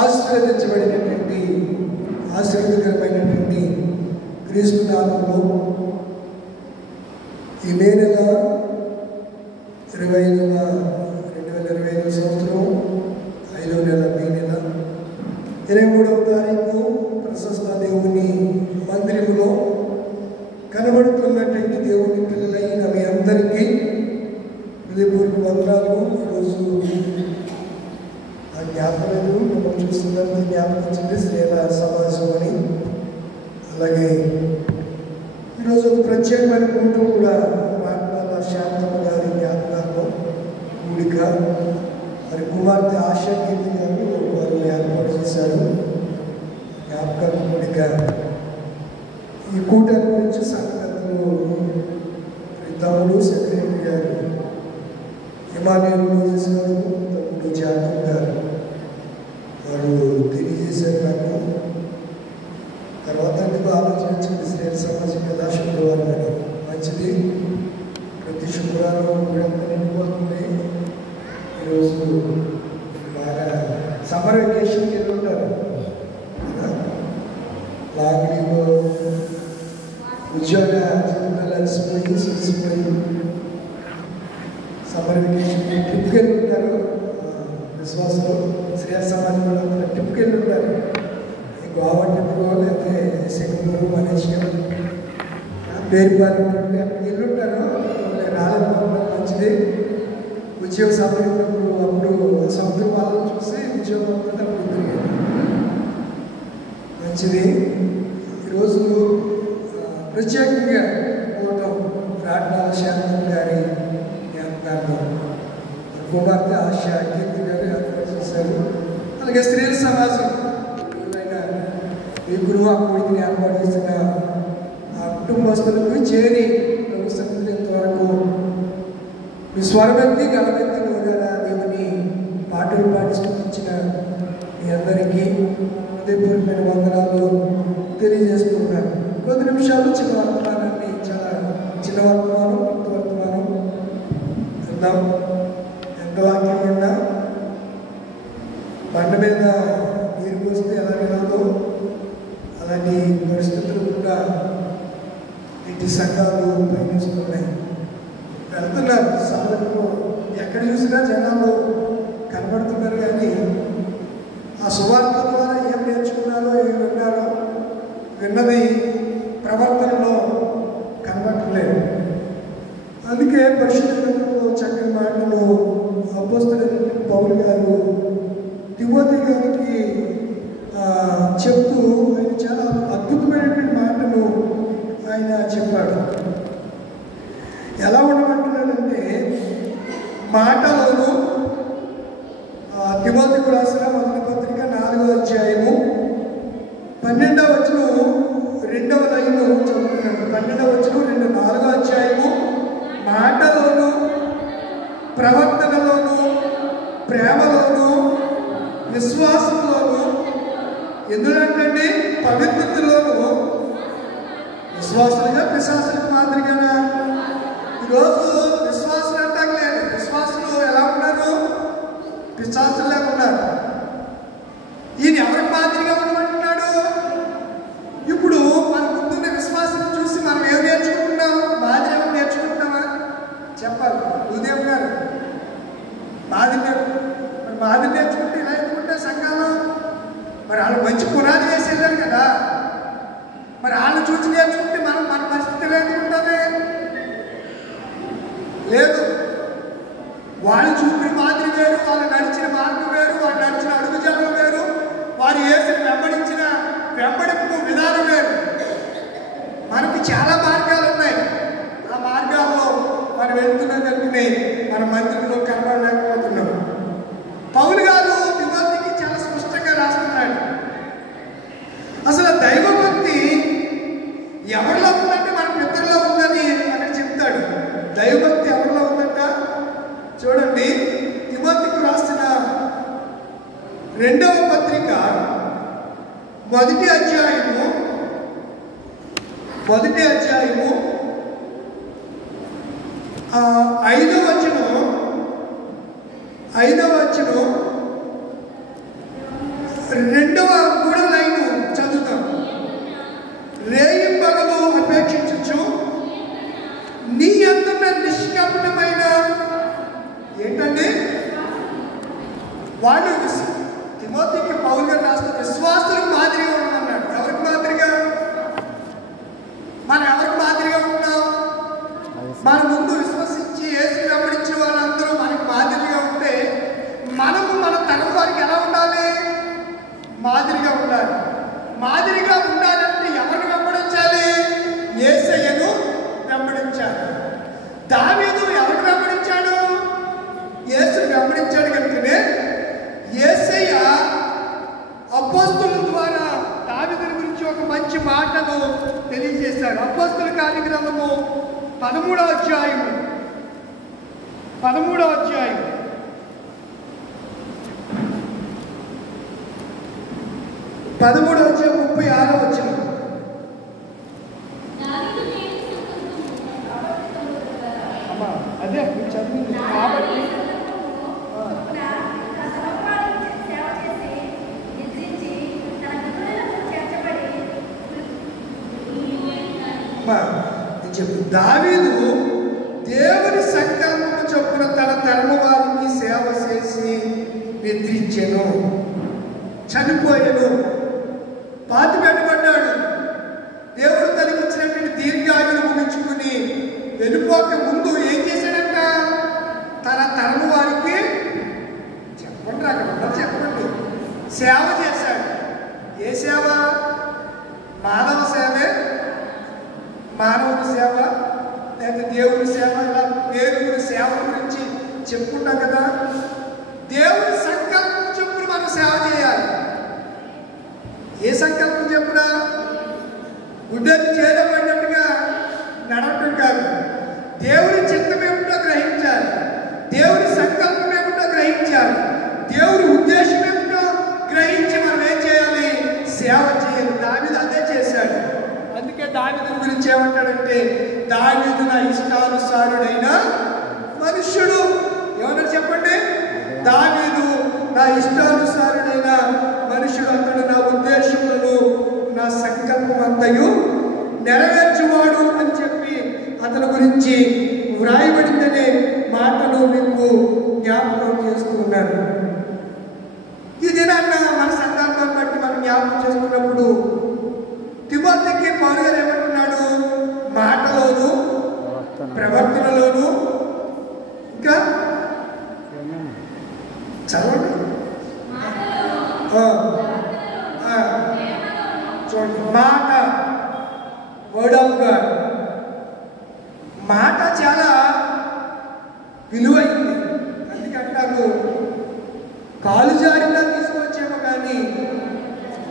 ఆశీర్వదించబడినటువంటి ఆశీర్వదకరమైనటువంటి క్రీస్తు నామములో ఈ మే నెల 2025 సంవత్సరం 5వ నెల మే నెల 23వ తారీఖు ప్రశస్త దేవుని మందిరములో కనబడుతున్నటువంటి దేవుని పిల్లలైన మీ అందరికీ హృదయపూర్వక వందనాలు. ఈరోజు ఆ జ్ఞాపకం లేదు, మిమ్మల్ని చూస్తున్నందుకు జ్ఞాపకించింది శ్రీల సమాజం అని. అలాగే ఈరోజు ఒక ప్రత్యేకమైన కూటం కూడా రాట్నాల శాంతమ్మ గారి జ్ఞాపకాల్లో కూడిక, మరి కుమార్తె ఆశా కీర్తి గారు వారు ఏర్పాటు చేశారు జ్ఞాపకాల కూడిక. ఈ కూటాన్ని గురించి సంఘటనలు తమ్ముడు సెక్రటరీ గారు ఇమాన్యుల్ మోజెస్ గారు, తమ్ముడు జాకబ్ గారు వారు తెలియజేశారు నాకు. తర్వాత ఎందుకు ఆలోచించింది శ్రేణ సమాజం కదా శుక్రవారం అని. మంచిది, ప్రతి శుక్రవారం నిండిపోతుంది. ఈరోజు బాగా సమ్మర్ వెకేషన్కి వెళ్ళి ఉంటారు కదా, లాంగ్లీలో ఉద్యోగ జీవితాలు అలసిపోయి చూసిపోయి సమ్మర్ వెకేషన్కి ట్రిప్కి వెళ్ళి ఉంటారు. విశ్వాసంలో శ్రేయ సమాజం కూడా ట్రిప్కి వెళ్ళి ఉంటారు. గోవా ట్రిప్లో లేకపోతే సింగపూర్, మలేషియా, పేరుపాలి ట్రిప్కి అక్కడికి వెళ్ళి ఉంటారు. రాలేకపోవడం మంచిది. ఉద్యోగ సమయంలో అప్పుడు సముద్రం వాళ్ళని చూసి ఉద్యోగం అవుతుంది అప్పుడు తిరిగారు. మంచిది. ఈరోజు ప్రత్యేకంగా పోవటం రాట్నాల శాంతం గారి జ్ఞాపకాల్లో కుమార్తె ఆశా కీర్తి గారు ఏర్పాటు చేశారు. అలాగే స్త్రీల సమాజం ఈ గురువు కోడిని ఏర్పాటు చేసిన ఆ కుటుంబస్తులకు చేరి ప్రభు సన్నిధిలో ఇంతవరకు మీ స్వరభక్తి గణభక్తి లోగా దేవుని పాటలు పాటిస్తూ ఇచ్చిన మీ అందరికీ హృదయపూర్వకమైన వందనాలు తెలియజేస్తున్నాను. కొద్ది నిమిషాలు చిన్న వర్తమానాన్ని, చాలా చిన్న వర్తమానం, కొత్త వర్తమానం విందాం. ఎంత వాక్యం విన్నా బండ మీద నీరు పోస్తే ఎలా వినాలో అలాంటి పరిస్థితులు కూడా ఇటు సంఘాలు పయనిస్తున్నాయి. వెళ్తున్నారు సభలకు, ఎక్కడ చూసినా జనాలు కనబడుతున్నారు. కానీ ఆ సువార్త ద్వారా ఏం నేర్చుకున్నారో, ఏం విన్నారో, విన్నది ప్రవర్తనలో కనబడలేదు. అందుకే పరిశుద్ధ గ్రంథంలో చక్కని మాటలు అపోస్తలుడైన పౌలు గారు తిమోతి గారికి చెప్తూ ఆయన చాలా అద్భుతమైనటువంటి మాటలు ఆయన చెప్పాడు. ఎలా ఉండమంటున్నాడంటే, మాటలోను తిమోతికి రాసిన మొదటి పత్రిక 4వ అధ్యాయము 12వ వచనం 2వ లైను చదువుతున్నాడు. 12వ వచనం 4వ అధ్యాయము, మాటలోను ప్రవర్తనలోను ప్రేమలోను విశ్వాసంలోను, ఎందుకంటే పవిత్రతలోను విశ్వాసులుగా పిశాసులకు మాదిరిగానా? ఈరోజు విశ్వాసులు అంటాం లేదు. విశ్వాసులు ఎలా ఉన్నారు? పిశాసులుగా ఉన్నారు. ఈయన ఎవరికి మాదిరిగా ఉండమంటున్నాడు? ఇప్పుడు మన ముందున్న విశ్వాసం చూసి మనం ఏం నేర్చుకుంటున్నాం? మాదిరి ఏమైనా నేర్చుకుంటున్నామా? చెప్పాలి. ఉదయం గారు మాదిరి నేర్చుకుంటే ఇలా ఎందుకుంటే సంఘాలు మరి వాళ్ళు మంచి పునాది వేసి వెళ్ళారు కదా, మరి వాళ్ళని చూసి నేర్చుకుంటే మన పరిస్థితులు ఎందుకుంటుంది? లేదు. వాళ్ళు చూపిన మాదిరి వేరు, వాళ్ళు నడిచిన మార్గం వేరు, వాళ్ళు నడిచిన అడుగుజాడలు వేరు, వారు వేసిన వెంబడింపు విధానం వేరు. మనకి చాలా మార్గాలు ఉన్నాయి. ఆ మార్గాల్లో మనం వెళ్తున్నా కలిగిన మన మందిరంలో కనబడలేకపోతున్నాం. పౌలు గారు తిమోతికి చాలా స్పష్టంగా రాస్తున్నాడు. అసలు దైవభక్తి ఎవరిలో ఉందంటే మన పితరులో ఉందని అక్కడ చెప్తాడు. దైవభక్తి ఎవరిలో ఉందంట చూడండి. తిమోతికి రాసిన 2వ పత్రిక 1వ అధ్యాయము 5వ వచనం మూడవ లైను చదువుతాం. రేయింబగలు అపేక్షించు నీ అందున్న నిష్కపటమైన ఏంటండి వాళ్ళు తిమోతికి పౌలు గారు రాస్తూ విశ్వాసులకు మాదిరిగా ఉండమన్నాడు. ఎవరికి మాదిరిగా? మనం ఎవరికి మాదిరిగా ఉంటాం? మన ముందు విశ్వసించి యేసుని వెంబడించిన వాళ్ళందరూ మనకి మాదిరిగా ఉంటే మనము మన తరం వారికి ఎలా ఉండాలి? మాదిరిగా ఉండాలి. మాదిరిగా ఉండాలంటే ఎవరిని వెంబడించాలి? యేసయ్యను వెంబడించాలి. దావీదు ఎవరిని వెంబడించాడు? యేసుని వెంబడించాడు కనుకనే యేసయ్య అపోస్తలుల ద్వారా దావీదుని గురించి ఒక మంచి మాటను తెలియజేశాడు. అపోస్తలుల కార్యగ్రంథము 13వ అధ్యాయం 36వ వచనం. అదే చదివింది కాబట్టి చెప్పు. దావీదు దేవుని సంకల్పము చొప్పున తన తరము వారికి సేవ చేసి నిద్రించెను, చనిపోయాను, పాతిపెట్టబడ్డాడు. దేవుడు తనకిచ్చినటువంటి దీర్ఘాయులు ముగించుకుని వెళ్ళిపోక ముందు ఏం చేశాడంట? తన తరము వారికి చెప్పండి, అక్కడ చెప్పండి, సేవ చేశాడు. ఏ సేవ? మానవ సేవే, మానవుని సేవ లేదా దేవుని సేవ, ఇలా వేరు సేవ గురించి చెప్పుకుంటాం కదా. దేవుని సంకల్పం చొప్పున మనం సేవ చేయాలి. ఏ సంకల్పం చెప్పున? గుడ్డని చేయబడినట్టుగా నడవటం కాదు. దేవుని చిత్తం ఏమిటో గ్రహించాలి, దేవుని సంకల్పం ఏమిటో గ్రహించాలి, దేవుని ఉద్దేశం ఏమిటో గ్రహించి మనం ఏం చేయాలి? సేవ చేయాలి. దావీదు అదే చేశాడు. అందుకే దావీదు గురించి ఏమంటాడంటే, దావీదు నా ఇష్టానుసారుడైన మనుష్యుడు. ఏమన్నారు చెప్పండి? దావీదు నా ఇష్టానుసారుడైన మనుష్యుడు, అతడు నా ఉద్దేశములను నా సంకల్పం అంతయు నెరవేర్చువాడు అని చెప్పి అతని గురించి వ్రాయబడిందనే మాటను మీకు జ్ఞాపకం చేస్తున్నాను. ఈ దినాన్న మన సందర్భాన్ని బట్టి మనం జ్ఞాపకం చేసుకున్నప్పుడు తిమోతికి పౌలు గారు ఏమంటున్నాడు? మాటలోను, ప్రవర్తనలోను, ఇంకా చదవండి, చూడండి, మాట, వర్డ్ ఆఫ్ గాడ్. మాట చాలా విలువైంది. అందుకంటారు కాలు జారినా తీసుకొచ్చేమో కానీ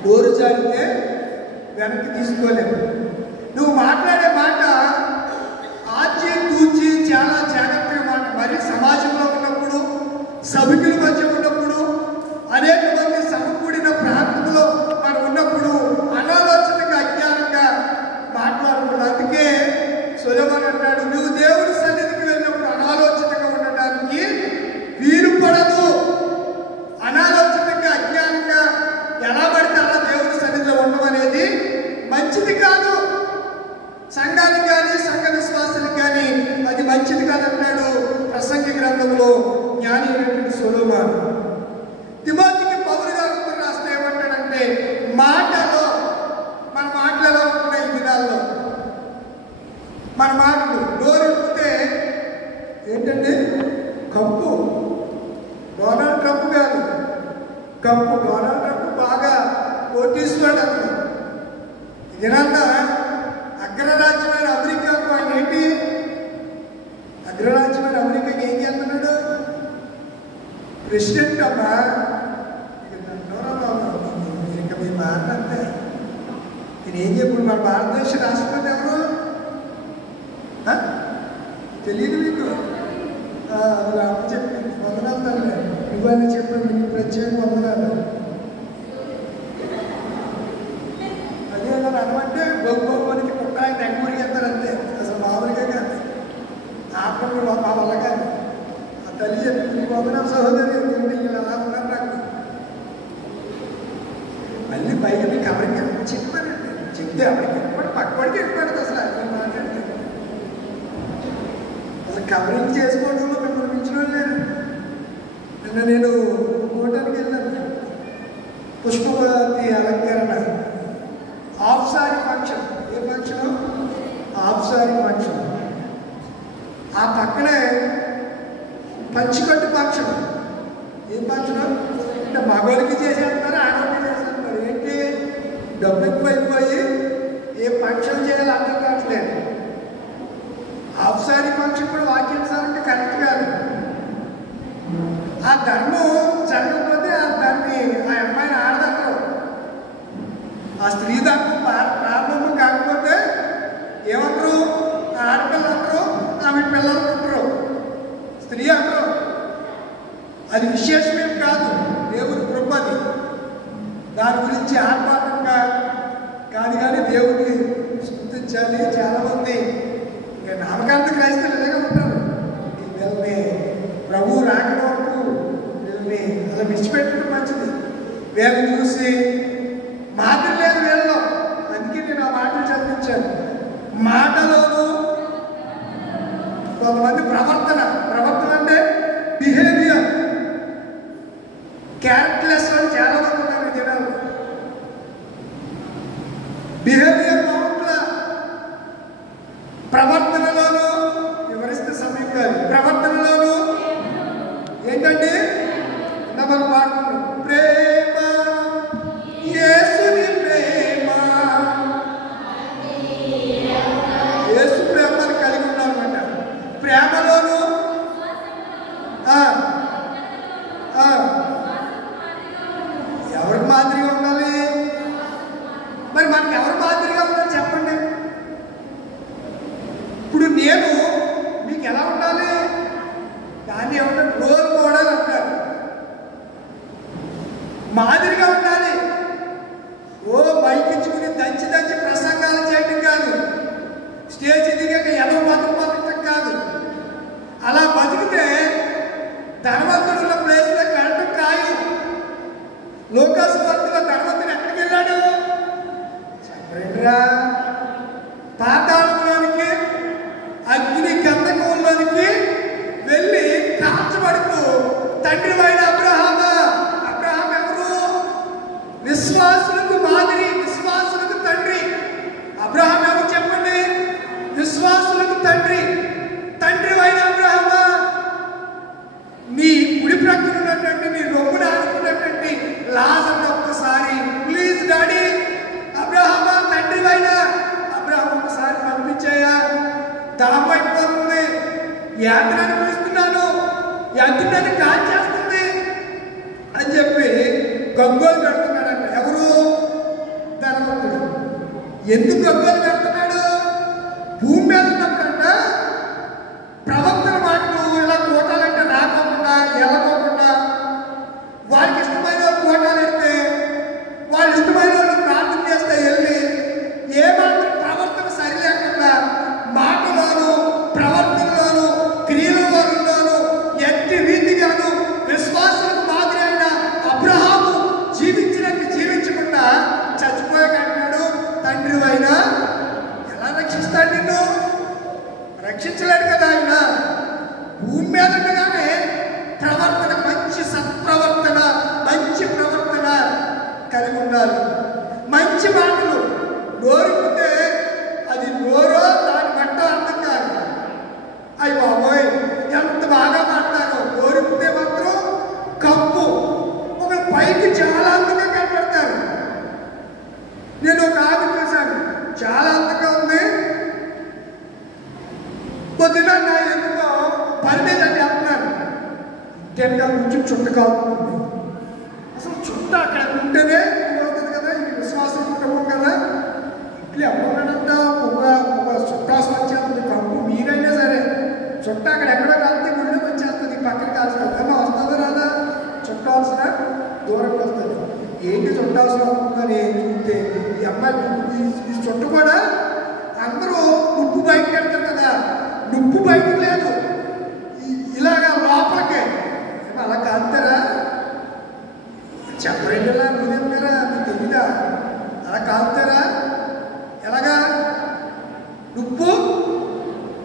డోరు జారితే వెనక్కి తీసుకోలేము. నువ్వు మాట్లాడే మాట ఆచి తూచి చాలా జాగ్రత్తగా మాట. మరి సమాజంలో ఉన్నప్పుడు, సభ్యుల మధ్య ఉన్నప్పుడు, అనేక మంది సమకూడిన ప్రాంతంలో మనం ఉన్నప్పుడు అనాలోచితంగా అజ్ఞానంగా మాట్లాడకూడదు. అందుకే సొలొమోను అంటాడు, నువ్వు దేవుని సన్నిధికి వెళ్ళినప్పుడు అనాలోచితంగా ఉండటానికి వీలు పడదు. అనాలోచితంగా అజ్ఞానంగా ఎలా పడితే అలా దేవుని సన్నిధిలో ఉండడం అనేది మంచిది కాదు. సంఘానికి కానీ సంఘ విశ్వాసానికి కానీ అది మంచిది కాదంటాడు ప్రసంగి గ్రంథంలో జ్ఞాని అయినటువంటి సొలొమోను. తిమోతికి పౌలు గారు రాస్తే ఏమంటాడంటే, మాటలో మన మాటలు ఎలా ఉంటున్నాయి ఈ దినాల్లో? మన మాటలు నోరెత్తితే ఏంటంటే కప్పు. డొనాల్డ్ ట్రంప్ కాదు, కప్పు. డొనాల్డ్ ట్రంప్ బాగా కోటీశ్వరుడు అతను. ఇదన్నా అగ్రరాజ్యమైన అమెరికాకు ఆయన ఏంటి? అగ్రరాజ్యమైన అమెరికాకి ఏం చేస్తున్నాడు? ప్రెసిడెంట్ అమ్మా. ఇంకా మీ మాట్లాడితే నేను ఏం చెప్పు? మన భారతదేశ రాష్ట్రపతి ఎవరు తెలియదు మీకు? అమ్మ చెప్పింది. వందనాలు తల్లి, ఇవన్నీ చెప్పాను, మీకు ప్రత్యేక వందనాలు. అదే అన్నారు అనమంటే గొప్పకి పుట్టాయి తెంగూరికి వెళ్తారు అంతే. అసలు మామూలుగా కాదు, ఆపడం మా వల్ల కాదు. ఆ తల్లి చెప్పింది వందనాలు సహోదరి, ఇలా ఉన్నారు నాకు. మళ్ళీ పైకి మీ కవరింగ్ చెప్పానండి, చెప్తే అప్పటికి పక్కడికి వెళ్ళిపోతుంది. అసలు అర్థం మాట్లాడితే అసలు కవరింగ్ చేసుకోవడంలో మిమ్మల్ని మించిన లేదు. నిన్న నేను హోటల్కి వెళ్ళాను, పుష్పవతి అలంకరణ హాఫ్ సారీ ఫంక్షన్. ఏ ఫంక్షన్? Half sorry function. ఆ పక్కనే పంచికట్టు ఫంక్షన్. ఏం ఫంక్షన్ అంటే మగవాళ్ళకి చేసేస్తున్నారు, ఆడవాళ్ళకి చేసేస్తున్నారు. ఏంటి డబ్బు ఎక్కువైపోయి ఏ ఫంక్షన్ చేయాలి అర్థం కావట్లేదు. హాఫ్ సారీ ఫంక్షన్ కూడా వాక్యానుసారంగా కరెక్ట్ కాదు. ఆ ధర్మం జరగకపోతే దాన్ని ఆ అమ్మాయిని ఆడదంటారు. ఆ స్త్రీ ధర్మం ప్రారంభం కాకపోతే ఏమంటారు? ఆడపిల్లలు అంటారు, ఆమె పిల్లలు అంటారు, స్త్రీ అంటారు. అది విశేషమేం కాదు, దేవుని కృపది. దాని గురించి ఆత్మాత్మకంగా కాదు, కానీ దేవుడిని స్తుతించాలి. చాలామంది నామకాంత క్రైస్తవులు ఇలాగే ఉంటారు. వీళ్ళని ప్రభు రాకడ వరకు వీళ్ళని అలా విడిచిపెట్టడం మంచిది. వీళ్ళని చూసి మాటలు లేదు వీళ్ళలో. అందుకే నేను ఆ మాటలు చదివించాను. మాటలోను కొంతమంది ప్రవర్తన అంటే బిహేవియర్ క్యారెక్టర్లెస్ అని చాలా మంది ఉన్నారు జనాలు. బిహేవియర్ బాగుంటుందా? ప్రవర్తనలోను వివరిస్తే సమయం కాదు. ప్రవర్తనలోను ఏంటంటే మనం పాడుతున్నాం, ప్రేమ యేసుని ప్రేమ, యేసు ప్రేమను కలిగి ఉన్నామన్నమాట. ప్రేమలోను ఎవరికి మాదిరిగా ఉండాలి? మరి మనకి ఎవరు మాదిరిగా ఉండాలి చెప్పండి. ఇప్పుడు నేను మీకు ఎలా ఉండాలి? దాన్ని ఏమన్నా రోల్ మోడల్ అంటారు. మాదిరిగా ఉండాలి. ఓ బయటించుకుని దంచి ప్రసంగాలు చేయడం కాదు, స్టేజ్ దిగాక ఎలా బతకటం కాదు. అలా బతికితే ధనవంతుడున్న ప్లేస్లో వెళ్ళడం ఖాయం. లోకాసు భక్తుల ధనవంతుడు ఎక్కడికి వెళ్ళాడు? చెప్పండిరా, పాతాళంలోనికి, అగ్ని గంధకంలోనికి వెళ్ళి కాల్చబడుతూ తండ్రి అయిన అబ్రహాం ఎవరు? విశ్వాసులకు మాదిరి, విశ్వాసులకు తండ్రి. అబ్రహాం ఎవరు చెప్పండి? విశ్వాసులకు తండ్రి. తండ్రి అయిన అబ్రహాం, నీ కుడి ప్రక్కన ఉన్నటువంటి, నీ రొమ్మున ఆడుకున్నటువంటి లాజర్ను ఒక్కసారి ప్లీజ్ డాడీ, అబ్రహామా తండ్రి అయిన అబ్రహాం ఒకసారి పంపించాయా, దాహం అయిపోతుంది, యాత్ర అనుభవిస్తున్నాను, యాత్రని కాల్చేస్తుంది అని చెప్పి గగ్గోలు పెడుతున్నాడంట. ఎవరు? ధనవంతుడు. ఎందుకు గగ్గోలు పెడుతున్నాడు? భూమి మీద ఉన్నప్పుడంట ప్రవక్తల మాటలు ఇలా కోటాలంటే రాకోకుండా వెళ్ళకోకుండా, వారికి ఇష్టమైన కోటాలు ఎడితే వాళ్ళు ఇష్టమైన వాళ్ళు ప్రార్థన చేస్తే వెళ్ళి ఏమాత్రం ప్రవర్తన సరిలేకుండా మాటలోను ప్రవర్తనలోను క్రియలలోను ఎట్టి రీతిగాను విశ్వాసాలకు మాదిరి అయిన అబ్రహాము జీవించినట్టు జీవించకుండా చచ్చిపోయాకంటున్నాడు. తండ్రి అయినా ఎలా రక్షిస్తాడు నిన్ను? రక్షించలేడు కదా ఆయన. భూమి మీద ఉండగానే ప్రవర్తన, మంచి సత్ప్రవర్తన, మంచి ప్రవర్తన కలిగి ఉండాలి. మంచి మాటలు నోరుకుంటే అది నోరో దాని బట్ట అర్థం కాదు. అయ్యి బాబోయ్ ఎంత బాగా మాట్లాడతారో, నోరుకుంటే మాత్రం కప్పు, ఒక పైకి చాలా అందంగా కనపడతారు. నేను ఒక ఆమె చూశాను, చాలా అందంగా ఉంది. పొద్దున నా ఎందుకో పని మీద వెళ్తున్నాను, ఇంటెనగా నుంచి చుట్ట కాలుతుంది. అసలు చుట్ట అక్కడ ఉంటేనే అవుతుంది కదా, ఇది విశ్వాసం కుటుంబం కదా. ఇట్లా ఎవరున్నాడంట చుట్టాల్సి వచ్చేస్తుంది. కంపు మీరైనా సరే చుట్ట అక్కడ ఎక్కడో కాలితే గుళ్ళకి వచ్చేస్తుంది, పక్కన కాల్సిన వస్తుందా రాదా? చుట్టాల్సిన దూరంగా వస్తుంది. ఏంటి చుట్టాల్సిన వస్తుందని చూస్తే ఈ అమ్మాయి ఈ చుట్ట కూడా అందరూ నుప్పు బయటకు వెళ్తారు కదా, నుప్పు బయటకు లేదు, ఇలాగా లోపలికే. అలా కాలుతారా? చెప్పండి, ఇలా మీరు తెలీదా? అలా కాలుతారా? ఎలాగా? ఉప్పు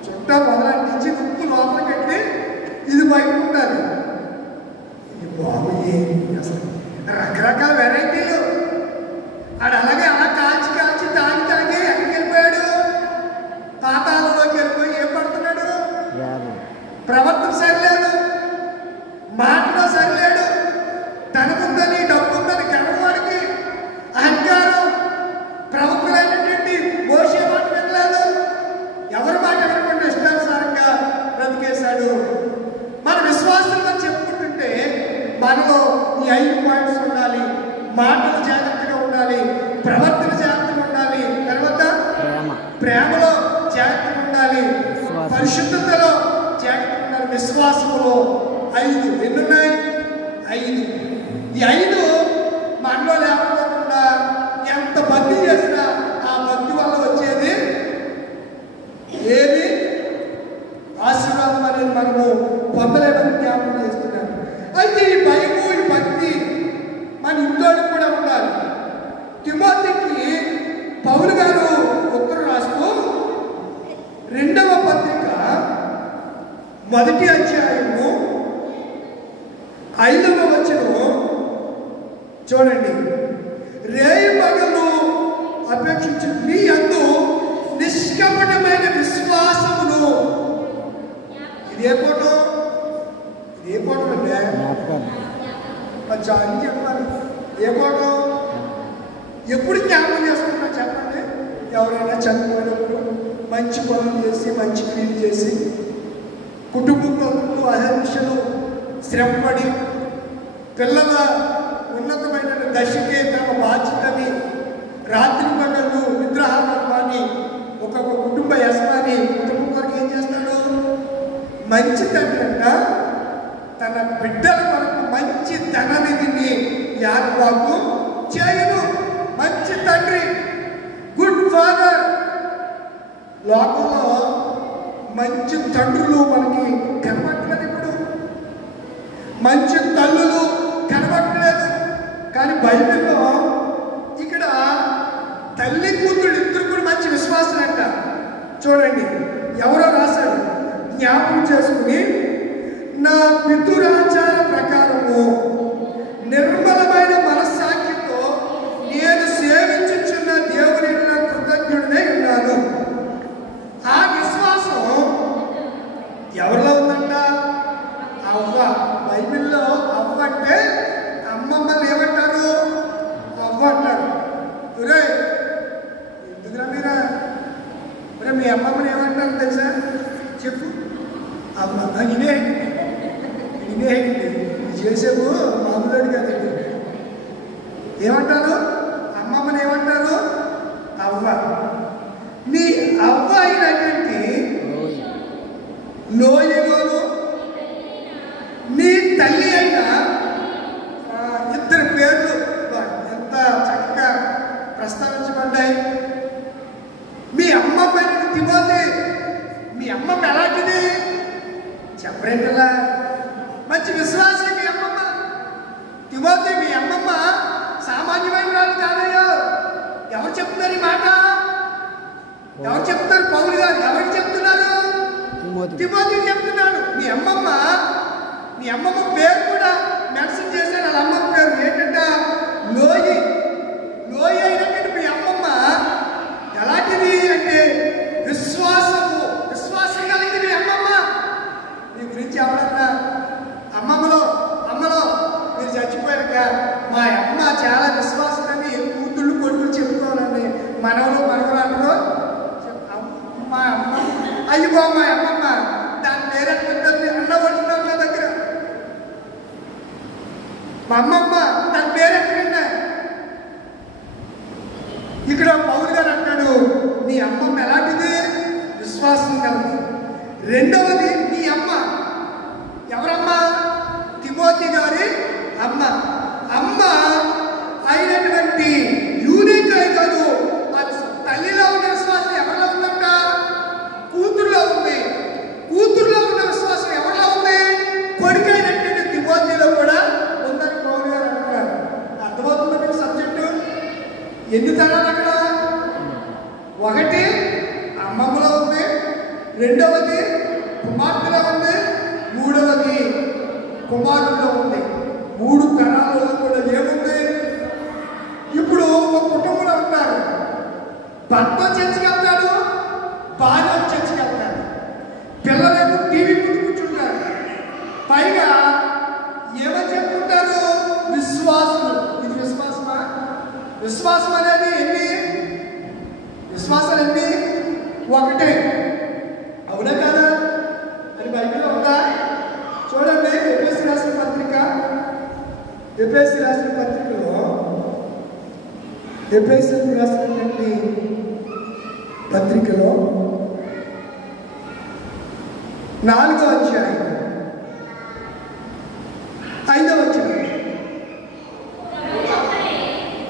చుట్ట మొదలంటించి ఉప్పు లోపల కట్టి ఇది బయట ఉండాలి. ఇది బాగుంది. అసలు రకరకాల వెరైటీలు. ఆడు అలాగే అలా కాల్చి కాల్చి తాగి తాగి ఎక్కడికి వెళ్ళిపోయాడు? పాతాళంలోకి వెళ్ళిపోయి ఏం పడుతున్నాడు? ప్రవర్తన సరిలేడు, మాటలో సరిలేడు, తనకుందని డబ్బుందని గర్వవాడికి అహంకారం, ప్రముఖులైనటువంటి మోషే మాట వినలేదు, ఎవరి మాట వినకుండా ఇష్టానుసారంగా బ్రతికేశాడు. మన విశ్వాసంగా చెప్పుకుంటుంటే మనలో ఈ 5 పాయింట్స్ ఉండాలి. మాటలు జాగ్రత్తగా ఉండాలి, ప్రవర్తన జాగ్రత్తగా ఉండాలి, తర్వాత ప్రేమలో జాగ్రత్తగా ఉండాలి, పరిశుద్ధతలో జాగ్రత్తగా ఉండాలి, విశ్వాసంలో 5. ఎన్నున్నాయి? 5. ఈ 5 మనలో లేకపోకుండా ఎంత భక్తి చేసినా ఆ భక్తి వల్ల వచ్చేది ఏది ఆశీర్వాదం అనేది మనము పొందలేమని జ్ఞాపకం చేస్తున్నాను. అయితే ఈ భయము, ఈ భక్తి మన ఇంట్లోకి కూడా ఉండాలి. తిమోతికి పౌలు గారు ఉత్తరం రాస్తూ 2వ పత్రిక 1వ అధ్యాయము 5వ వచనం చూడండి. రేయి పగలు అపేక్షించి మీ యందు నిష్కపటమైన విశ్వాసమును. ఇది ఏ కోటం? ఇది ఏ కోటం అండి? చాలా చెప్పాలి. ఏ కోటం? ఎప్పుడు జ్ఞాపకం చేసుకుంటా చెప్పండి. ఎవరైనా చనిపోయినప్పుడు మంచి పనులు చేసి, మంచి క్రియలు చేసి, కుటుంబంలో అహర్నిశలు శ్రమపడి పిల్లల ఉన్నతమైన దశకే తమ బాధ్యతని రాత్రి పగళ్ళు నిద్రాహారాన్ని ఒక్కొక్క కుటుంబ యజమాని కుటుంబం కొరకు ఏం చేస్తాడు? మంచి తండ్రి అంట తన బిడ్డల కొరకు మంచి ధననిధిని ఏర్పాటు చేయను. మంచి తండ్రి, గుడ్ ఫాదర్. లోకంలో మంచి తండ్రులు మనకి కనబడలేదు. ఇప్పుడు మంచి తల్లులు కనబడలేదు. కానీ బైబిల్లో ఇక్కడ తల్లి కూతురు ఇద్దరు కూడా మంచి విశ్వాసులంట. చూడండి ఎవరో రాశాడు, జ్ఞాపకం చేసుకుని నా పితృరాచార ప్రకారము నిర్మలమైన మనస్సాక్షితో నేను సేవించుచున్న దేవుని కృతజ్ఞుడనే ఉన్నాను. ఆ విశ్వాసం ఎవరిలో ఉందంట? అవ్వ. బైబిల్లో అవ్వ అంటే అమ్మమ్మలు ఏమంటారు? అవ్వ అంటారు. ఎందుకురా మీరా మీ అమ్మమ్మని ఏమంటారు తెలుసా? చెప్పు. అమ్మ. ఇదే చేసేవు మామూలు కాదండి. ఏమంటారు? అమ్మమ్మని ఏమంటారు? అవ్వ. మీ అవ్వ అయినటువంటి లోయలోను మీ తల్లి అయిన ఇద్దరు పేర్లు ఎంత చక్కగా ప్రస్తావించబడ్డాయి. మీ అమ్మమ్మ తిమోతి, మీ అమ్మమ్మ ఎలాంటిది చెప్పరేంటలా? మంచి విశ్వాసం మీ అమ్మమ్మ. తిమోతి మీ అమ్మమ్మ సామాన్యమైన వాళ్ళు కాదయ్యో. ఎవరు చెప్తున్నారు ఈ మాట? ఎవరు చెప్తున్నారు? పౌలు గారు. ఎవరికి చెప్తున్నారు? తిమోతికి చెప్తున్నాడు. మీ అమ్మమ్మ పేరు కూడా మెన్షన్ చేశాడు. వాళ్ళ అమ్మమ్మ పేరు ఏంటంట? లోయి. లోయి అయినటువంటి మీ అమ్మమ్మ ఎలాంటిది అంటే విశ్వాసం కలిగింది మీ అమ్మమ్మ. మీ గురించి ఎవరన్నా అమ్మలో మీరు చచ్చిపోయాక మా అమ్మ చాలా విశ్వాసమని కూతుళ్ళు కొడుకులు చెప్పుకోవాలండి. మనవరాలు మా అమ్మ అయ్యో మా అమ్మమ్మ దాని పేరెత్తుంది అన్న పడుతున్నాం నా దగ్గర. మా అమ్మమ్మ దాని పేరెత్తుకున్నా. ఇక్కడ పౌలు గారు అంటాడు నీ అమ్మమ్మ ఎలాంటిది? విశ్వాసం కలిగి. రెండవది నీ అమ్మ ఎవరమ్మా? తిమోతి గారి అమ్మ. అమ్మ అయినటువంటి యూనికే కాదు, తల్లిలో ఉన్న విశ్వాసం ఎవరిలో ఉందంట? కూతురులో ఉంది. ఎన్ని తరాలు అక్కడ? ఒకటి అమ్మమ్మలో ఉంది, రెండవది కుమార్తెలో ఉంది, మూడవది కుమారుడిలో ఉంది. 3 తరాలలో కూడా ఏముంది? ఇప్పుడు ఒక కుటుంబంలో ఉంటారు, భర్త చర్చికి వెళ్తాడు, భార్య చర్చికి వెళ్తాడు, పిల్లలేమో టీవీ ముందు కూర్చుంటారు. పైగా ఏమని చెప్పుకుంటారు? విశ్వాసులు. ఇది విశ్వాసమా? విశ్వాసం అనేది ఎన్ని విశ్వాసాలు? ఎన్ని? ఒకటే. అవునా కాదా? అది బైబిల్లో ఉందా? చూడండి, ఎఫెసీ రాసిన పత్రికలో ఎఫెసీయులకు రాసినటువంటి పత్రికలో 4వ అధ్యాయం 5వ వచనం.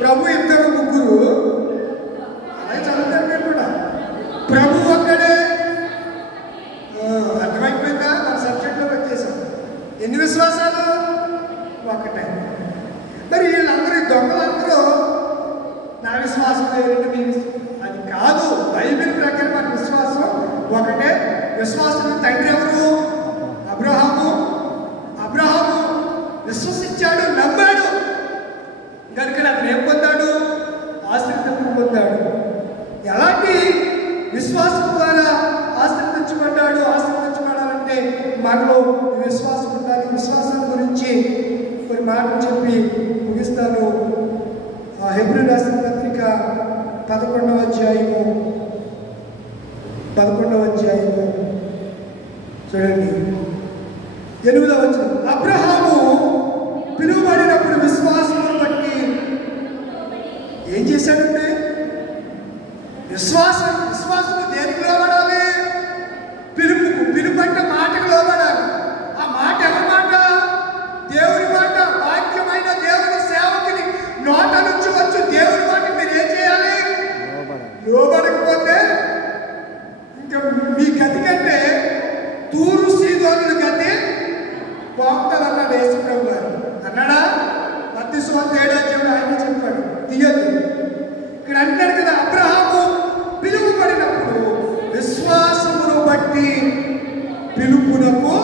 ప్రభు ఇద్దరు ముగ్గురు, అలాగే చదువుతారు మీరు కూడా. ప్రభు ఒక్కడే. అర్థమైపోయిందా? మన సబ్జెక్ట్లో వచ్చేసాం. ఎన్ని విశ్వాసాలు? ఒకటే. మరి వీళ్ళందరూ దొంగలందరూ నా విశ్వాసం వేరండి, మీ అది కాదు. బైబిల్ ప్రకారం మన విశ్వాసం ఒకటే. విశ్వాసం తండ్రి ఎవరు? అబ్రహాము. అబ్రహాము విశ్వసించాడు, నమ్మాడు కనుక అతను ఏం పొందాడు? ఆశీర్వాదం పొందాడు. ఎలాంటి విశ్వాసం ద్వారా ఆశీర్వదించబడ్డాడు? ఆశీర్వదించబడాలంటే మనలో విశ్వాసం ఉండాలి. విశ్వాసం గురించి కొన్ని మాటలు చెప్పి ముగిస్తాను. హెబ్రీ రాసిన పత్రిక 11వ అధ్యాయము చూడండి, 8వ వచనం. అబ్రహాము పిలువబడినప్పుడు విశ్వాసమును బట్టి ఏం చేశాడంటే, విశ్వాసం దేనికి లోబడాలి? పిలుపుకు. పిలుపు అంటే మాటకు లోబడాలి. ఆ మాట ఎవరి మాట? దేవుని మాట. వాక్యమైన దేవుని సేవకుని నోట నుంచి వచ్చు దేవుని మాట మీరు ఏం చేయాలి? లోబడకపోతే ఇంకా మీ గతి కంటే తూరు సీదోనుల గతి బాగుంటుంది అన్నాడు యేసుప్రభు గారు. అన్నాడా? మత్తయి సువార్త 7వ అధ్యాయంలో ఆయన చెప్పాడు, తీయద్దు. ఇక్కడ అంటాడు కదా, అబ్రహాము పిలువబడినప్పుడు విశ్వాసమును బట్టి పిలుపునకు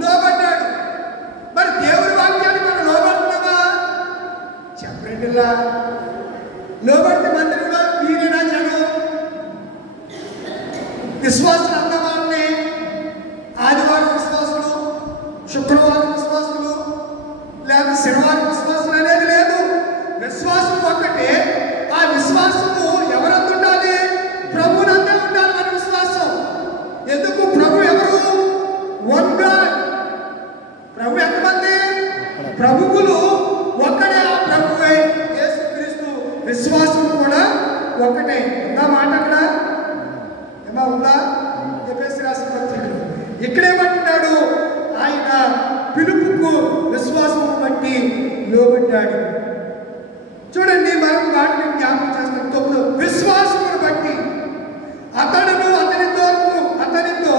లోబడ్డాడు. మరి దేవుని వాక్యాన్ని మనం లోబడుతున్నామా? చెప్పండి. లోబడితే మందిరంలో వీరేనా జనం? విశ్వాసులు అన్నవాళ్ళని ఆదివారం విశ్వాసులు, శుక్రవారం విశ్వాసులు, లేదా శనివారం విశ్వాసులు అనేది లేదు. విశ్వాసం ఒక్కటే. ఆ విశ్వాసము ఎవరంత ఉండాలి? ప్రభునంతా ఉండాలి మన విశ్వాసం. ఎందుకు? ప్రభు ఎవరు? One God. ప్రభు ఎంతమంది? ప్రభువులు ఒక్కడే. ఆ ప్రభువే యేసుక్రీస్తు. విశ్వాసం కూడా ఒక్కటే. ఉందా మాట అక్కడ? ఏమా ఉందా? ఎఫెసీ రాసిన పత్రికలో ఇక్కడేమంటున్నాడు? ఆయన పిలుపుకు విశ్వాసం బట్టి లోబడ్డాడు. చూడండి, మనం వాటిని జ్ఞాపకం చేస్తాం. 9 విశ్వాసమును బట్టి అతనితో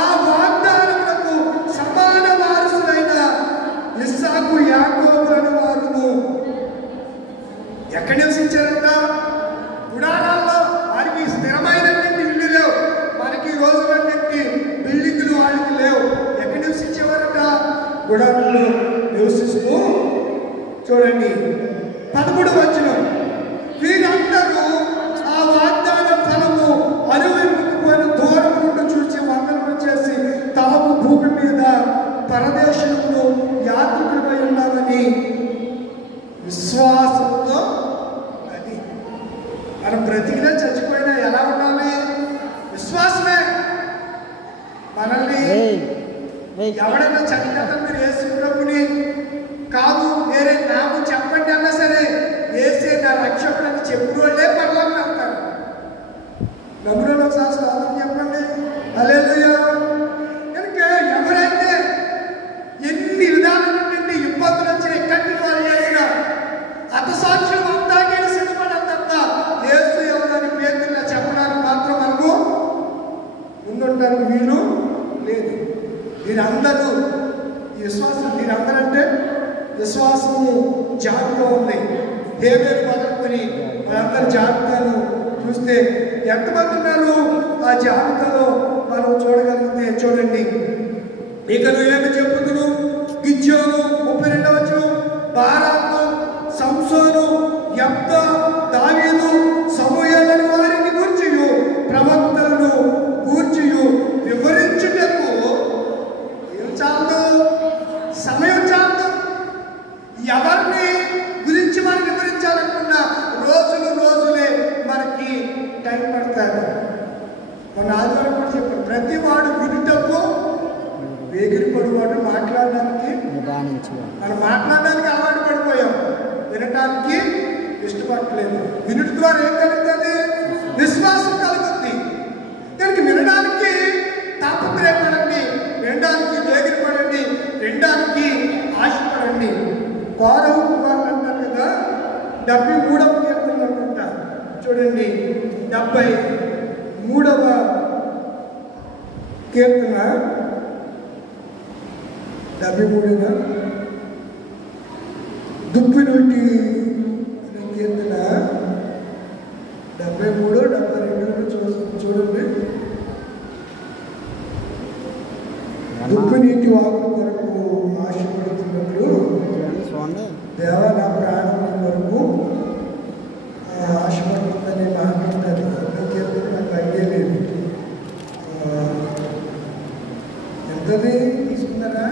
ఆ వాగ్దానములకు సమాన వారసులైన ఇస్సాకు, యాకోబులను వారును ఎక్కడ నివసించారంట? గుడారాల్లో. వారికి స్థిరమైనటువంటి ఇల్లు లేవు. మనకి ఈ రోజులన్నింటి బిల్డింగ్లు వాళ్ళకి లేవు. ఎక్కడ నివసించేవారంట? గుడారాల్లో నివసిస్తూ. చూడండి 13వ వచనం. వీరందరూ ఆ వాగ్దాన ఫలము అనుభవించుకొని దూరం నుండి చూసి వందనము చేసి తాము భూమి మీద పరదేశంలో యాత్రికులపై ఉన్నామని విశ్వాసంతో. అది మనం బ్రతికినా చచ్చిపోయినా ఎలా ఉండాలి? విశ్వాసమే. మనల్ని ఎవడైనా చనిపోతాం మీరు యేసు ప్రభుని కాదు వేరే నాకు చెప్పండి అన్నా సరే, యేసే నా రక్షకుడు అని చెప్పిన వాళ్ళే పరలోకం వెళ్తారు. నమ్ములో ఒకసారి స్తోత్రం చెప్పండి. హల్లెలూయా. కనుక ఎవరైతే ఎన్ని విధాలైనటువంటి ఇబ్బందులు వచ్చిన ఎక్కడికి వారు చేసిన అతసాక్షులు అంతా సిద్ధపడడం తప్ప యేసు ఎవరని పేరుగా చెప్పడానికి మాత్రం మనకు ముందుండడానికి వీలు లేదు. మీరందరూ ఈ విశ్వాసం, మీరందరంటే విశ్వాసము జాతిలో ఉంది. హేబేలు మొదలుకొని అని మనందరి జాబితాలు చూస్తే ఎంతమంది ఉన్నారు ఆ జాబితాలో మనం చూడగలిగితే చూడండి. ఇక ఏమి చెప్పుదును, గిద్యోను 32వ వచనం, బారాకు, సంసోను, యెఫ్తా, దావీదు, సమూయేలు వారిని గూర్చియు ప్రవక్తలను గూర్చియు వివరించుటకు ఏం చాలదు, సమయం చాలదు. ఎవరిని గురించి మనం వివరించాలనుకున్న రోజులే మనకి టైం పడతారు. మన ఆదివారం కూడా చెప్పారు, ప్రతి వాడు వినుటకు వేగిరిపడివాడు మాట్లాడడానికి మనం మాట్లాడడానికి అలవాటు పడిపోయాం, వినటానికి ఇష్టపడలేదు. వినుట ద్వారా ఏం కలుగుతుంది? విశ్వాసం కలుగుతుంది. దానికి వినడానికి తాపత్రయపడండి, వినడానికి వేగిరిపడండి, వినడానికి ఆశపడండి. కోరహు కుమారులు అంటారు కదా, 73వ కీర్తన అనుకుంటా చూడండి, 73వ కీర్తన 73గా దుప్పినొట్టి కీర్తన 73, 72 చూడండి. దుప్పి నీటి వాగుల కొరకు ఆశపడుతున్నట్లు దేవా నా ప్రాణం వరకు ఆశపడుతుందని మాట్లాడతారు. కీర్తన నాకు ఐడియా లేదు. ఎంతది తీసుకున్నారా?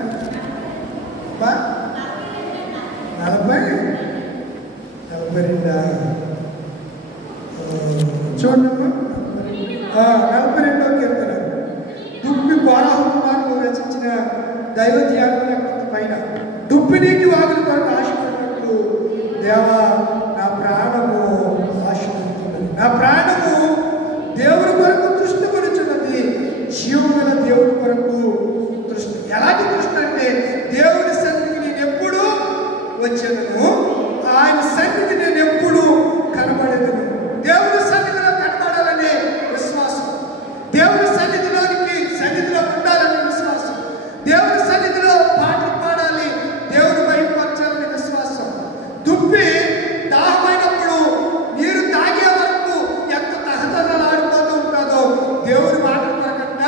42 చూడమ్మా. 42వ కీర్తన దుప్పి కోరహు కుమారులు రచించిన దైవ ధ్యాన పైన దుప్పి నీటి వాగుల కొరకు ఆశపడినట్లు దేవా నా ప్రాణము ఆశపడుతున్నది, నా ప్రాణము దేవుడి కొరకు దృష్టి కొనుచున్నది, జీవగల దేవుడి కొరకు దృష్టి. ఎలాంటి దృష్టి అంటే దేవుడి సన్నిధికి నేను ఎప్పుడు వచ్చాను, ఆయన సన్నిధి నేను ఎప్పుడు కనబడేది. దేవుడి సన్నిధిలో కనబడాలనే విశ్వాసం, దేవుడి సన్నిధిలో ఉండాలనే విశ్వాసం, దేవుడి సన్నిధిలో పాటలు పాడాలి, దేవుడు బయటపరచాలనే విశ్వాసం. దుప్పి దాహమైనప్పుడు నీరు తాగే వరకు ఎంత తహతహలు ఆడిపోతూ ఉంటుందో దేవుడి మాటలు ప్రకటన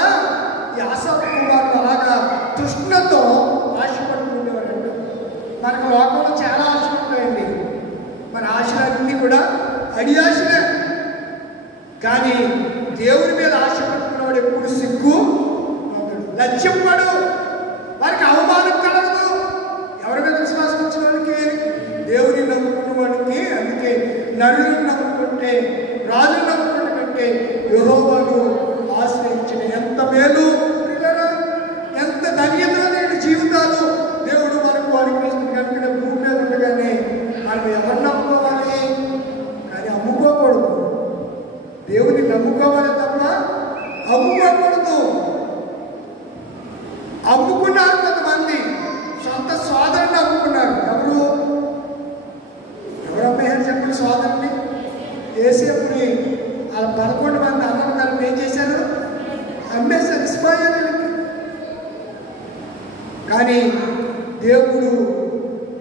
ఈ ఆసాపు కుమారులు అలాగా తృష్ణతో ఆశపడుతుండేవారంట. మనకు లోకంలో చాలా ఆశలు ఉంటాయండి, మన ఆశలన్నీ కూడా అడియాశలే. కానీ దేవుడి మీద ఆశపడుతున్నవాడు ఎప్పుడు సిగ్గు లక్ష్యం పడు, వారికి అవమానం కలగదు. ఎవరి మీద విశ్వాసం వచ్చిన వాడికి? దేవుని నమ్ముకున్న వాడికి. అందుకే నరులను నమ్ముకుంటే, రాజును నమ్ముకుంటే కంటే యెహోవాను ఆశ్రయించిన ఎంత మేలు, ఎంత ధన్యతమైన జీవితాలు దేవుడు మనకు అనుగ్రహిస్తుంది. కనుక భూమి మీద ఉండగానే మనం ఎవరు నమ్ముకోవాలి? కానీ అమ్ముకోకూడదు. దేవుని నమ్ముకోవాలి తప్ప అమ్ముకోకూడదు. అమ్ముకున్నారు కొంతమంది, సొంత సోదరుని అమ్ముకున్నారు. ఎవరు అమ్మేయారు చెప్పండి సోదరుని? ఏసేపుని వాళ్ళ 11 మంది అన్నలు కలిపి ఏం చేశారు? అమ్మేశారు ఇస్మాయిలీలకి. కానీ దేవుడు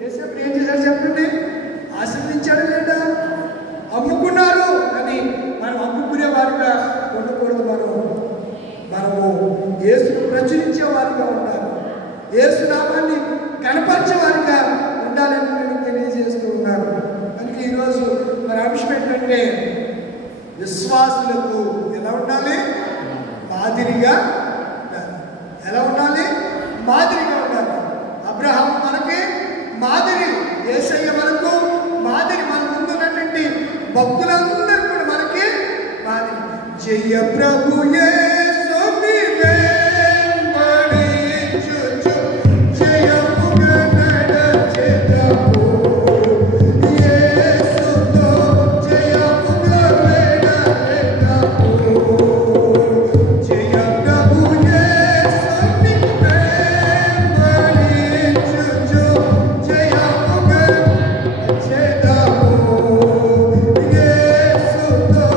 ఏసేపుని ఏం చేశారు చెప్పండి? ఆశీర్వదించాడు లేదా? అమ్ముకున్నారు. కానీ మనం అమ్ముకునే వారిగా ఉండకూడదు. మనము యేసును ప్రచురించే వారిగా ఉండాలి, యేసు నామాన్ని కనపరిచే వారిగా ఉండాలని నేను తెలియజేస్తూ ఉన్నాను. అందుకే ఈరోజు మన అంశం ఏంటంటే విశ్వాసులకు ఎలా ఉండాలి? మాదిరిగా ఉండాలి. ఎలా ఉండాలి? మాదిరిగా ఉండాలి. అబ్రహాం మనకి మాదిరి, యేసయ్య మనకు మాదిరి. మన ముందున్నటువంటి భక్తులందరూ కూడా మనకి మాదిరి. జయ ప్రభు యేసు నీవే మణించుచు జయముగా నడచెదము, యేసుతో జయముగా వెడలెదము. జయ ప్రభు యేసు నీవే మణించుచు జయముగా నడచెదము, యేసుతో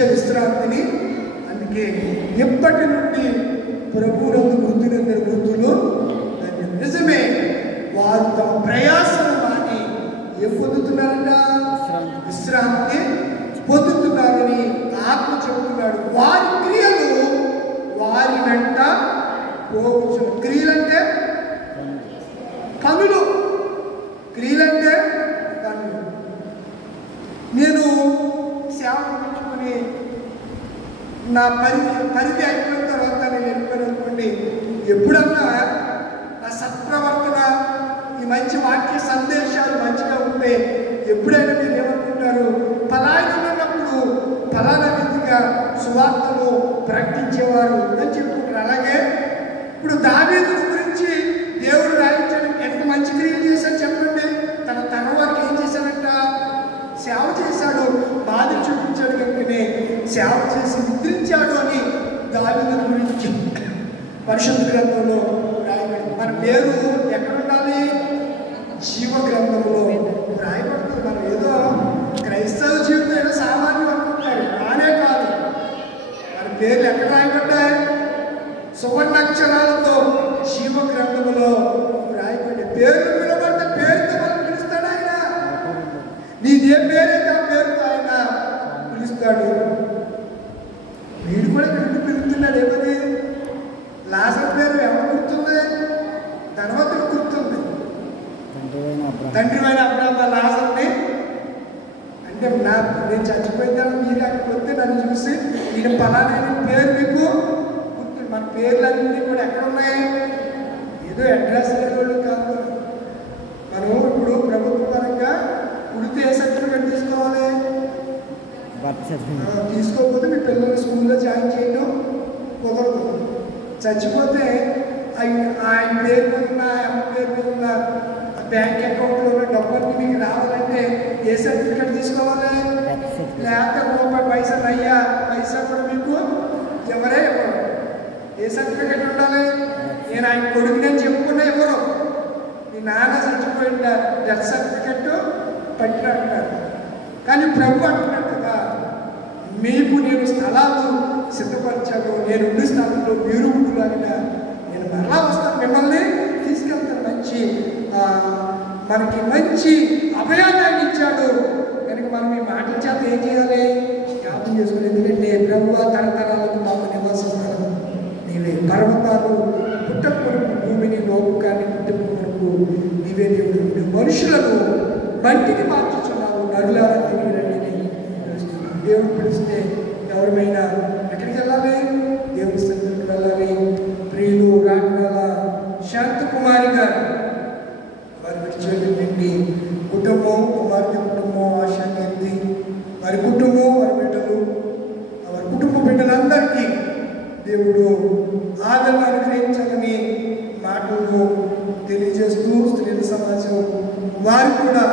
ఇచ్చే విశ్రాంతిని. అందుకే ఎప్పటి నుండి ప్రభువునందు మృతులందరి మృతులు నిజమే, వారు తమ ప్రయాసను మాని ఏం పొందుతున్నారంట? విశ్రాంతి పొందుతున్నారని ఆత్మ చెబుతున్నాడు. వారి క్రియలు వారి వెంట పోవచ్చు. క్రియలంటే కనులు, క్రియలంటే కనులు. నేను సేవ ముగించుకొని నా పరిధి అయిపోయిన తర్వాత నేను వెళ్ళిపోయాను అనుకోండి, ఎప్పుడన్నా నా సత్ప్రవర్తన, ఈ మంచి వాక్య సందేశాలు మంచిగా ఉంటే ఎప్పుడైనా మీరు ఏమనుకుంటారు? పలానా ఉన్నప్పుడు పలానా రీతిగా సువార్తలు ప్రకటించేవారు అని చెప్పుకుంటారు. అలాగే ఇప్పుడు దావీదుని గురించి దేవుడు రాయించాడు. ఎంత మంచి క్రియలు చేశాడు చెప్పండి. తన వారికి ఏం చేశాడంట? సేవ చేశాడు. బాధ చూపించాడు కనుకనే సేవ చేసి నిద్రించాడు అని దావీదుని గురించి పరిశుద్ధ గ్రంథంలో రాయబడింది. మన పేరు ఎక్కడ ఉండాలి? జీవ గ్రంథంలో రాయబడుతుంది. మనం ఏదో క్రైస్తవ జీవితం ఏదో సామాన్యం అనుకుంటారు, కానే కాదు. మన పేర్లు ఎక్కడ రాయబడ్డాయి? సువర్ణాక్షరాలతో జీవ గ్రంథంలో రాయబడ్డాయి. పేర్లు పిలవబడితే పేరుతో మనం పిలుస్తాడు ఆయన. నీదే పేరైతే ఆ పేరుతో ఆయన పిలుస్తాడు. వీడు కూడా ఇక్కడ పిలుస్తున్నాడు. ఏమని? లాజరు పేరు ఎవరు గుర్తుంది? ధనవంతుడు గుర్తుంది. తండ్రి అయిన అబ్రాహాము లాజరుని అంటే నేను చచ్చిపోయిన తర్వాత మీరు అక్కడికి వస్తే నన్ను చూసి నేను పలానా పేరు మీకు గుర్తు. మన పేర్లన్నీ కూడా ఎక్కడ ఉన్నాయి? ఏదో అడ్రస్ లేని కాదు. మనం ఇప్పుడు ప్రభుత్వ పరంగా పుడితే ఏ సర్టిఫికేట్ తీసుకోవాలి? తీసుకోకపోతే మీ పిల్లల్ని స్కూల్లో జాయిన్ చేయడం కుదరదు. చచ్చిపోతే ఆయన పేరు మీద ఉన్న, అమ్మ పేరు మీద ఉన్న బ్యాంక్ అకౌంట్లో ఉన్న డబ్బులన్నీ మీకు రావాలంటే ఏ సర్టిఫికేట్ తీసుకోవాలి? లేకపోతే రూపాయి పైసా కూడా మీకు ఎవరే ఇవ్వరు. ఏ సర్టిఫికేట్ ఉండాలి? నేను ఆయన కొడుకుని చెప్పుకున్నా ఇవ్వరు. మీ నాన్న చచ్చిపోయిన డెత్ సర్టిఫికెట్ పట్టినట్టున్నారు. కానీ ప్రభు అంటున్నాడు కదా, మీకు నేను స్థలాలు సిద్ధపరిచాను, నేను ఉండే స్థలంలో మీరు ఉంటులాగా నేను మరలా వస్తాను, మిమ్మల్ని తీసుకెళ్తాను. మనకి మంచి అభయాన్ని ఆయన ఇచ్చాడు కనుక మనం ఈ మాట చేత ఏం చేయాలి? జ్ఞాపకం చేసుకుని. ఎందుకంటే ప్రభు తరతరాలకు మాకు నివాస స్థలం నీవే. పర్వతాలు పుట్టకొరకు, భూమిని లోకాన్ని పుట్టుకొరకు నీవే దేవుడు. మనుషులను బంటిని మార్చుచున్నావు, నరులారా తిరిగి రండి పిలుస్తున్నావు. దేవుడు పిలిస్తే ఎవరిమైనా ఎక్కడికి వెళ్ళాలి? దేవుడి సన్నిధికి వెళ్ళాలి. ప్రియులు రాజ్యాల శాంతకుమారి గారు వారి విడిచిపెట్టి కుటుంబం, కుమార్తె కుటుంబం, ఆశాంతి, వారి కుటుంబం, వారి బిడ్డలు, వారి కుటుంబ బిడ్డలందరికీ దేవుడు ఆదరణ అనుగ్రహించాలని మాటలు తెలియజేస్తూ స్త్రీల సమాజం వారు కూడా